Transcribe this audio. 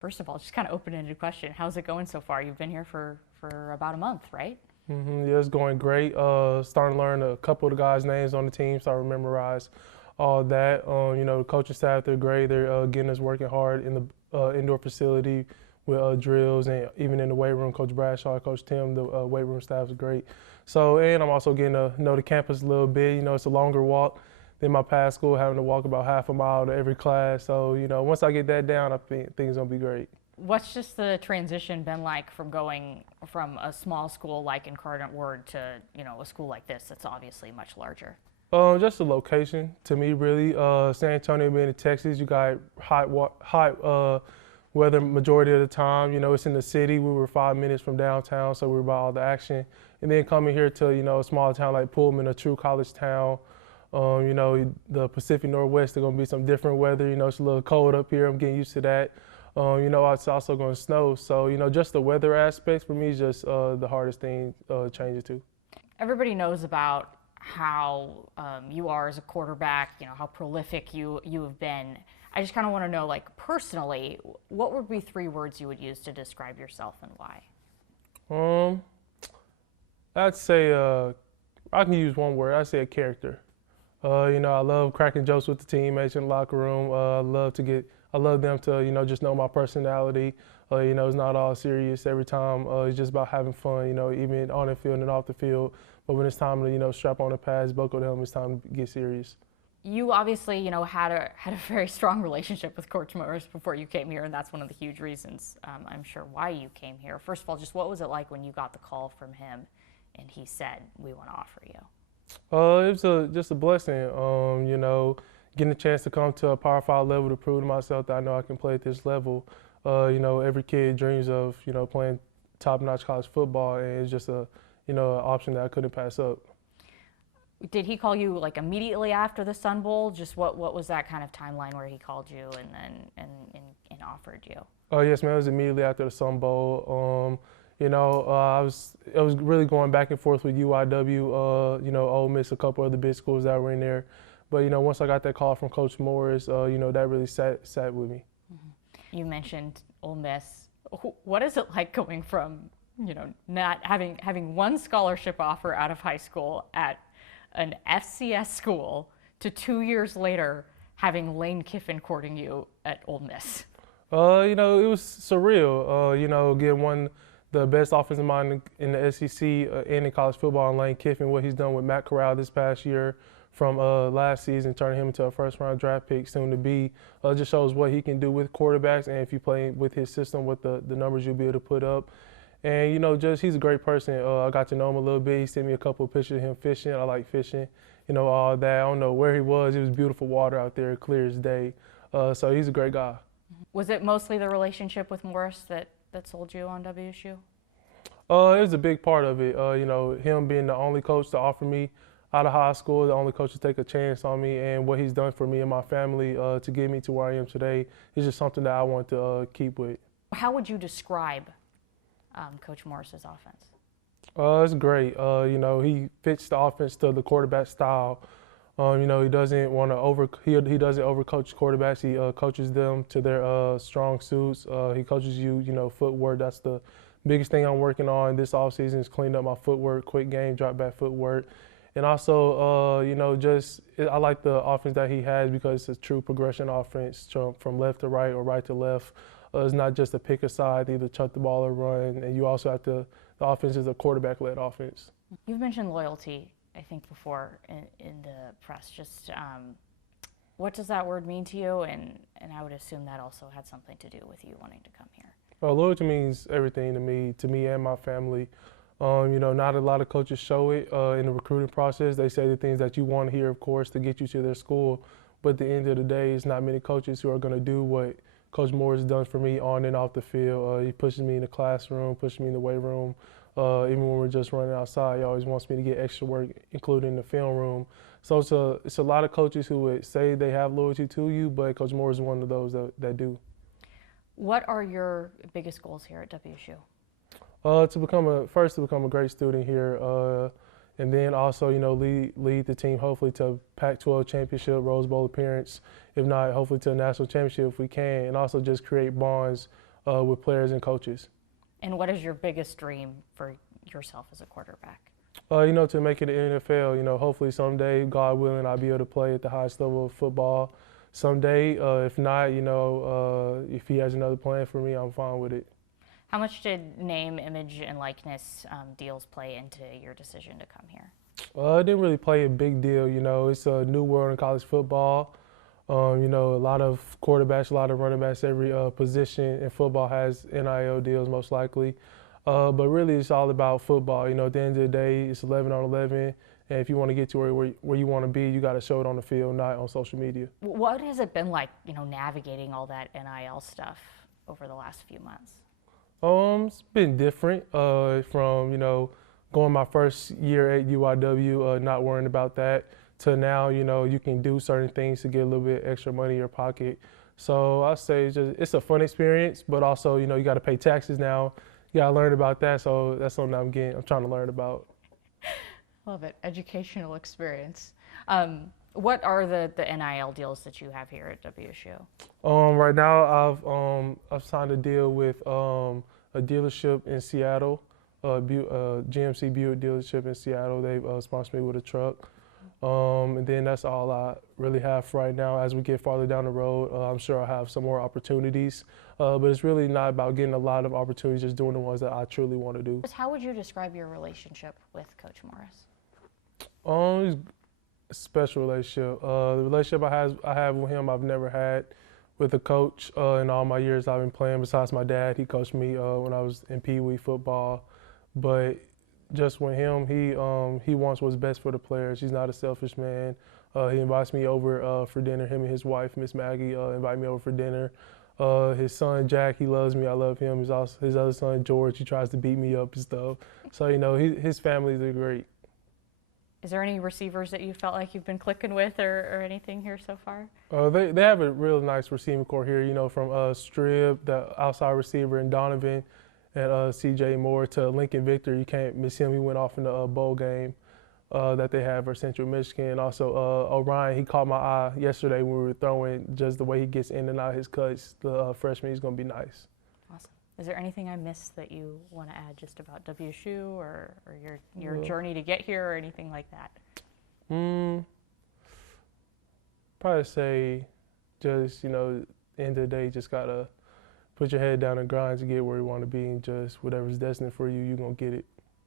First of all, just kind of open-ended question. How's it going so far? You've been here for about a month, right? Yeah, it's going great. Starting to learn a couple of the guys' names on the team, starting to memorize all that. The coaching staff, they're great. They're getting us working hard in the indoor facility with drills and even in the weight room. Coach Bradshaw, Coach Tim, the weight room staff is great. So, and I'm also getting to know the campus a little bit. It's a longer walk than my past school, having to walk about half a mile to every class. So, once I get that down, I think things are going to be great. What's just the transition been like from going from a small school like Incarnate Word to, a school like this that's obviously much larger? Just the location to me, really. San Antonio being in Texas, you got hot weather majority of the time. It's in the city. We were 5 minutes from downtown, so we were by all the action. And then coming here to, a small town like Pullman, a true college town. The Pacific Northwest, there's going to be some different weather. It's a little cold up here. I'm getting used to that. It's also going to snow. So, just the weather aspects for me is just the hardest thing changing to. Everybody knows about how you are as a quarterback, how prolific you have been. I just kind of want to know, like, personally, what would be 3 words you would use to describe yourself and why? I'd say, I can use one word. I'd say a character. I love cracking jokes with the teammates in the locker room. I love them to, just know my personality. It's not all serious every time. It's just about having fun, even on the field and off the field. But when it's time to, strap on the pads, buckle the helmet, it's time to get serious. You obviously, had a very strong relationship with Coach Morris before you came here, and that's one of the huge reasons, I'm sure, why you came here. First of all, just what was it like when you got the call from him and he said, "We want to offer you"? It was just a blessing, getting a chance to come to a Power 5 level to prove to myself that I know I can play at this level. Every kid dreams of, playing top-notch college football, and it's just an option that I couldn't pass up. Did he call you like immediately after the Sun Bowl? Just what was that kind of timeline where he called you and then and offered you? Oh yes, man. It was immediately after the Sun Bowl. I was really going back and forth with UIW, Ole Miss, a couple of the big schools that were in there. But once I got that call from Coach Morris, that really sat with me. You mentioned Ole Miss. What is it like going from not having one scholarship offer out of high school at an FCS school to 2 years later having Lane Kiffin courting you at Ole Miss? It was surreal. Getting the best offensive mind in the SEC and in college football, and Lane Kiffin, what he's done with Matt Corral this past year from last season, turning him into a first-round draft pick, soon to be, just shows what he can do with quarterbacks, and if you play with his system, with the numbers you'll be able to put up. And, he's a great person. I got to know him a little bit. He sent me a couple of pictures of him fishing. I like fishing, all that. I don't know where he was. It was beautiful water out there, clear as day. So he's a great guy. Was it mostly the relationship with Morris that sold you on WSU? It was a big part of it. Him being the only coach to offer me out of high school, the only coach to take a chance on me, and what he's done for me and my family to get me to where I am today is just something that I want to keep with. How would you describe Coach Morris's offense? It's great. He fits the offense to the quarterback style. He doesn't want to he doesn't overcoach quarterbacks. He coaches them to their strong suits. He coaches you, footwork. That's the biggest thing I'm working on this offseason is cleaning up my footwork, quick game, drop back footwork. And also, I like the offense that he has because it's a true progression offense from left to right or right to left. It's not just a pick a side, either chuck the ball or run. And you also have the offense is a quarterback-led offense. You've mentioned loyalty, I think, before in the press. Just what does that word mean to you? And I would assume that also had something to do with you wanting to come here. Loyalty means everything to me and my family. Not a lot of coaches show it in the recruiting process. They say the things that you want to hear, of course, to get you to their school. But at the end of the day, it's not many coaches who are going to do what Coach Morris has done for me on and off the field. He pushes me in the classroom, pushes me in the weight room. Even when we're just running outside, he always wants me to get extra work, including the film room. So it's a lot of coaches who would say they have loyalty to you, but Coach Morris is one of those that do. What are your biggest goals here at WSU? To become a great student here, and then also, lead the team hopefully to Pac-12 championship, Rose Bowl appearance, if not, hopefully to a national championship if we can, and also just create bonds with players and coaches. And what is your biggest dream for yourself as a quarterback? To make it in the NFL, hopefully someday, God willing, I'll be able to play at the highest level of football someday. If not, if he has another plan for me, I'm fine with it. How much did name, image, and likeness deals play into your decision to come here? It didn't really play a big deal. It's a new world in college football. A lot of quarterbacks, a lot of running backs, every position in football has NIL deals most likely. But really, it's all about football. At the end of the day, it's 11 on 11. And if you want to get to where you want to be, you got to show it on the field, not on social media. What has it been like, navigating all that NIL stuff over the last few months? It's been different from, going my first year at UIW, not worrying about that, to now, you can do certain things to get a little bit extra money in your pocket. So I say it's a fun experience, but also, you got to pay taxes now. You got to learn about that. So that's something I'm trying to learn about. Love it. Educational experience. What are the NIL deals that you have here at WSU? Right now, I've signed a deal with a dealership in Seattle, GMC Buick dealership in Seattle. They've sponsored me with a truck. And then that's all I really have for right now. As we get farther down the road, I'm sure I'll have some more opportunities. But it's really not about getting a lot of opportunities, just doing the ones that I truly want to do. How would you describe your relationship with Coach Morris? It's a special relationship. The relationship I have with him, I've never had with a coach in all my years I've been playing. Besides my dad, he coached me when I was in Pee Wee football. But just with him, he wants what's best for the players. He's not a selfish man. He invites me over for dinner. Him and his wife, Miss Maggie, invite me over for dinner. His son Jack, he loves me. I love him. His other son George, he tries to beat me up and stuff. So his families are great. Is there any receivers that you felt like you've been clicking with or anything here so far? They have a real nice receiving core here. From Strib, the outside receiver, and Donovan, and C.J. Moore to Lincoln Victor. You can't miss him. He went off in the bowl game that they have for Central Michigan. Also, Orion, he caught my eye yesterday when we were throwing. Just the way he gets in and out of his cuts, the freshman, he's going to be nice. Awesome. Is there anything I missed that you want to add just about WSU or your journey to get here or anything like that? Probably say just, end of the day, just got to put your head down and grind to get where you want to be, and just whatever's destined for you, you're going to get it.